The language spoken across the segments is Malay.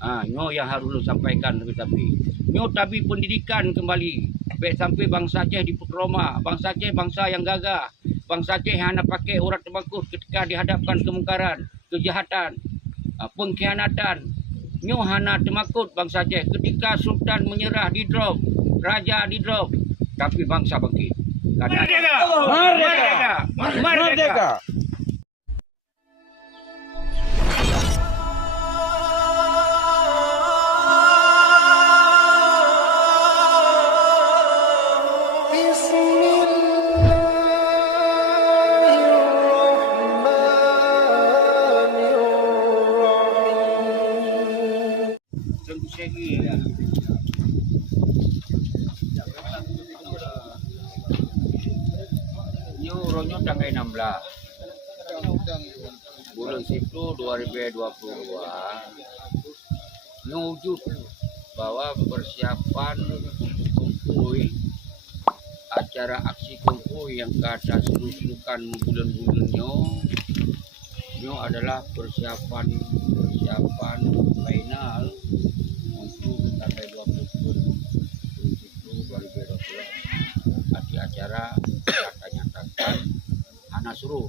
Nyo yang harus lu sampaikan tapi nyo tapi pendidikan kembali. Baik sampai bangsa Aceh di Putroma, bangsa Aceh bangsa yang gagah, bangsa Aceh yang hanya pakai urat tembakau ketika dihadapkan kemungkaran, kejahatan, pengkhianatan. Nyo hanya temakut bangsa Aceh ketika Sultan menyerah di drop, Raja di drop, tapi bangsa bangkit. Merdeka! Merdeka! Merdeka! Tunggu segi ya. Nyo ronyo tanggal 16 bulan situ 2022 wujud bahwa persiapan konvoy acara aksi konvoy yang kata seluruhkan bulan-bulannya nyo adalah persiapan final untuk tanggal 2022 di acara katanya nyatakan anak suruh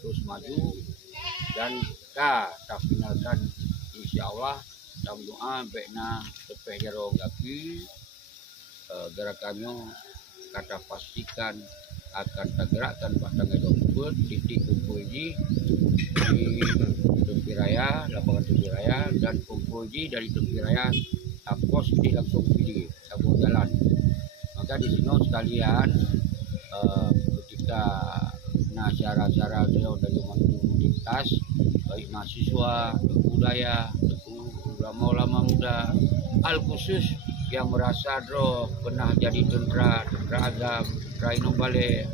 terus maju dan kita finalkan insya Allah dalam doa bekna tepeh jaro gaki gerakannya kata pastikan akan tergerakkan pada tanggal 20 titik kumpul di Tempi Raya, lapangan Tempi Raya dan kumpul dari Tempi Raya pos di langsung pilih sambung jalan. Maka di sini sekalian ketika syarat-syarat dari lintas baik mahasiswa, budaya, ulama-ulama muda, al khusus yang merasa pernah jadi tentara agam, tentara Inobale,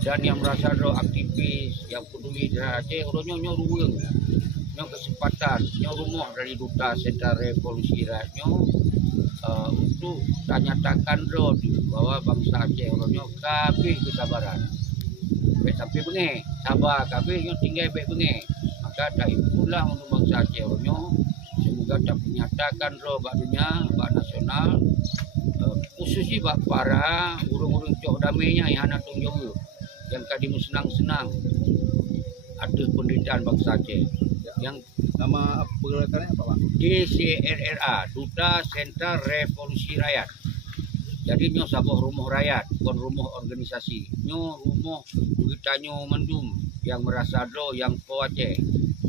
dan yang merasa aktivis yang peduli terhadap Aceh, nyo ruang, nyo kesempatan, nyo rumah dari Duta Sentra Revolusi Rakyat untuk nyatakan bahwa bangsa Aceh nyo kabeh kesabaran. Baik sampai bengi, sabar kabeh nyo tinggal baik bengi. Maka dah itulah untuk bangsa Aceh nyo semoga tak menyatakan bak dunia, bak nasional, khususnya bak para urung-urung cok damainya yang anak tunjuk yang kadimu senang-senang ada penderitaan bangsa Aceh. Yang Nama pergerakannya apa, Pak? DCRRA, Duta Sentra Revolusi Rakyat. Jadi nyo sabuh rumah rakyat, bukan rumah organisasi. Nyo rumah begitanyo mendum yang merasa yang po Aceh,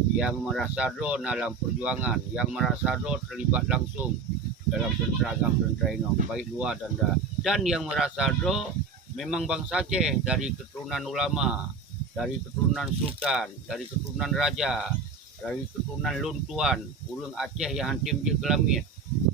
yang merasa dalam perjuangan, yang merasa terlibat langsung dalam sentra agam sentra ini, baik luar dan yang merasa memang bangsa Aceh dari keturunan ulama, dari keturunan sultan, dari keturunan raja, dari keturunan luntuan, urang Aceh yang hantim je kelamit,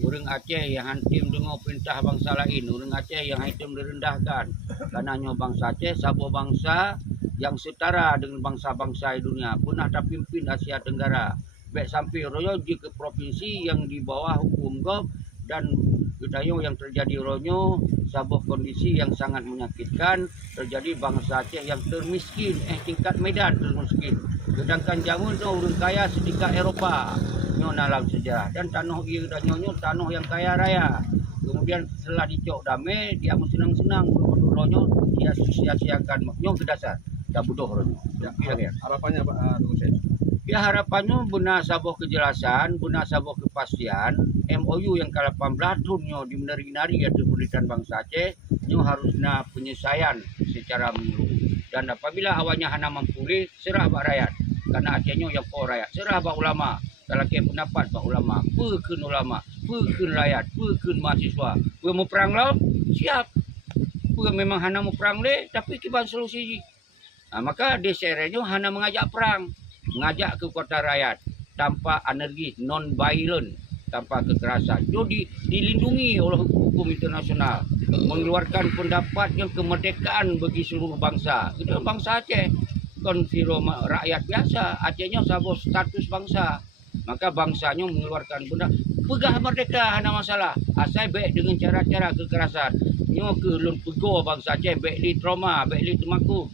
urang Aceh yang hantim dengan perintah bangsa lain, urang Aceh yang hantim direndahkan. Karenanya bangsa Aceh sabuh bangsa yang setara dengan bangsa-bangsa di dunia, pernah terpimpin Asia Tenggara, baik sampai royo ke provinsi yang di bawah hukum GOP dan budaya yang terjadi ronyo sabuh kondisi yang sangat menyakitkan, terjadi bangsa Aceh yang termiskin, tingkat medan termiskin. Sedangkan jamun tu orang kaya setingkat Eropah, nyo dalam sejarah dan tanah nyo tanah yang kaya raya. Kemudian setelah dicok damai, dia senang-senang ronyo dia sia-siakan nyo ke dasar. Dah bodoh ronyo. Ya, harapannya Pak Dr. Ya harapannya benar sabuh kejelasan, benar sabuh kepastian, MOU yang ke-18 nyo di menari-nari atau penderitaan bangsa Aceh, nyo harusnya penyelesaian secara menyeluruh. Dan apabila awalnya hana mempulih, serah bak rakyat. Karena Aceh nyo yang po rakyat, serah bak ulama. Kalau ke pendapat bak ulama, pekeun ulama, pekeun rakyat, pekeun mahasiswa. Pe mau perang laut, siap. Pe memang hana mau perang le, tapi kiban solusi. Maka DCR nyo hana mengajak perang, mengajak kekuatan rakyat tanpa energi, non violent, tanpa kekerasan. Jadi dilindungi oleh hukum internasional, mengeluarkan pendapat yang kemerdekaan bagi seluruh bangsa. Itu bangsa Aceh, konfiro rakyat biasa. Acehnya sabuh status bangsa. Maka bangsanya mengeluarkan benda pegah merdeka, hana masalah. Asal baik dengan cara-cara kekerasan. Nyo ke lun pego bangsa Aceh, baik li trauma, baik li temaku.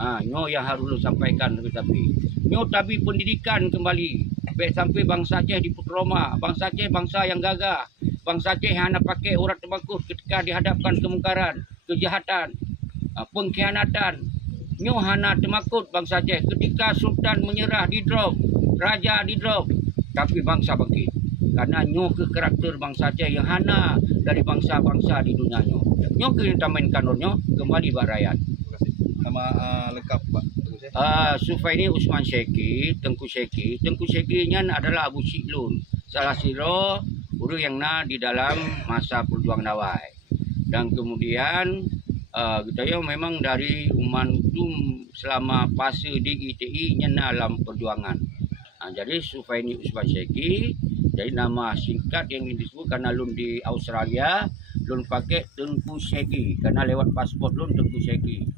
Nyo yang harus lu sampaikan tapi nyo tapi pendidikan kembali. Baik sampai bangsa Aceh di Putroma, bangsa Aceh bangsa yang gagah, bangsa Aceh yang hanya pakai urat tembakau ketika dihadapkan kemungkaran, kejahatan, pengkhianatan. Nyo hana temakut bangsa Aceh ketika Sultan menyerah di drop, Raja di drop, tapi bangsa bangkit. Karena nyo ke karakter bangsa Aceh yang hana dari bangsa-bangsa di dunia nyo. Nyo ke tamankan nyo kembali bak rakyat. Terima kasih. Nama lengkap Pak Tengku Syekh. Sufaini Usman Syeki, Tengku Syeki. Tengku Syeki nya adalah Abu Siklun. Salah siro guru yang di dalam masa perjuangan Dawai. Dan kemudian kita yo memang dari Umandum selama fase di ITI nya dalam perjuangan. Jadi Sufaini Usman Syeki, jadi nama singkat yang disebut karena lun di Australia, lun pakai Tengku Syeki karena lewat paspor lun Tengku Syeki.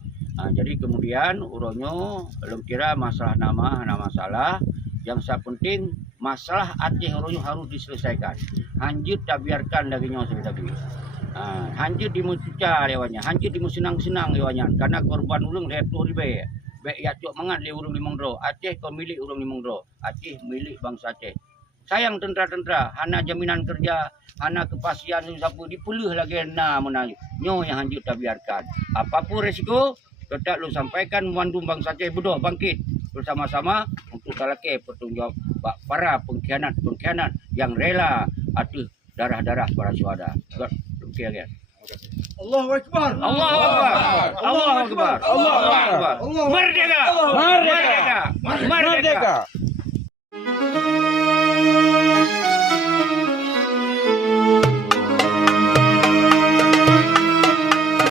Jadi kemudian uronyo belum kira masalah nama masalah yang penting masalah Aceh uronyo harus diselesaikan. Hanjut tak biarkan dari nyo sebetul. Hanjut di mucuca lewatnya, hanjut di senang-senang lewatnya karena korban ulung lepo ribe. Baik ya cok mangat le urung limong dro. Aceh kau milik urung limong dro. Aceh milik bangsa Aceh. Sayang tentera-tentera, hana jaminan kerja, hana kepastian sapu dipuluh lagi na menayu. Nyo yang hanjut tak biarkan. Apapun resiko tetap lu sampaikan Umandum bangsa Aceh bodoh bangkit bersama-sama untuk salake pertanggungjawab para pengkhianat yang rela atuh darah-darah para syuhada. Demikian. Allahu Akbar. Allahu Akbar. Allahu Akbar. Allahu Akbar. Merdeka. Merdeka. Merdeka.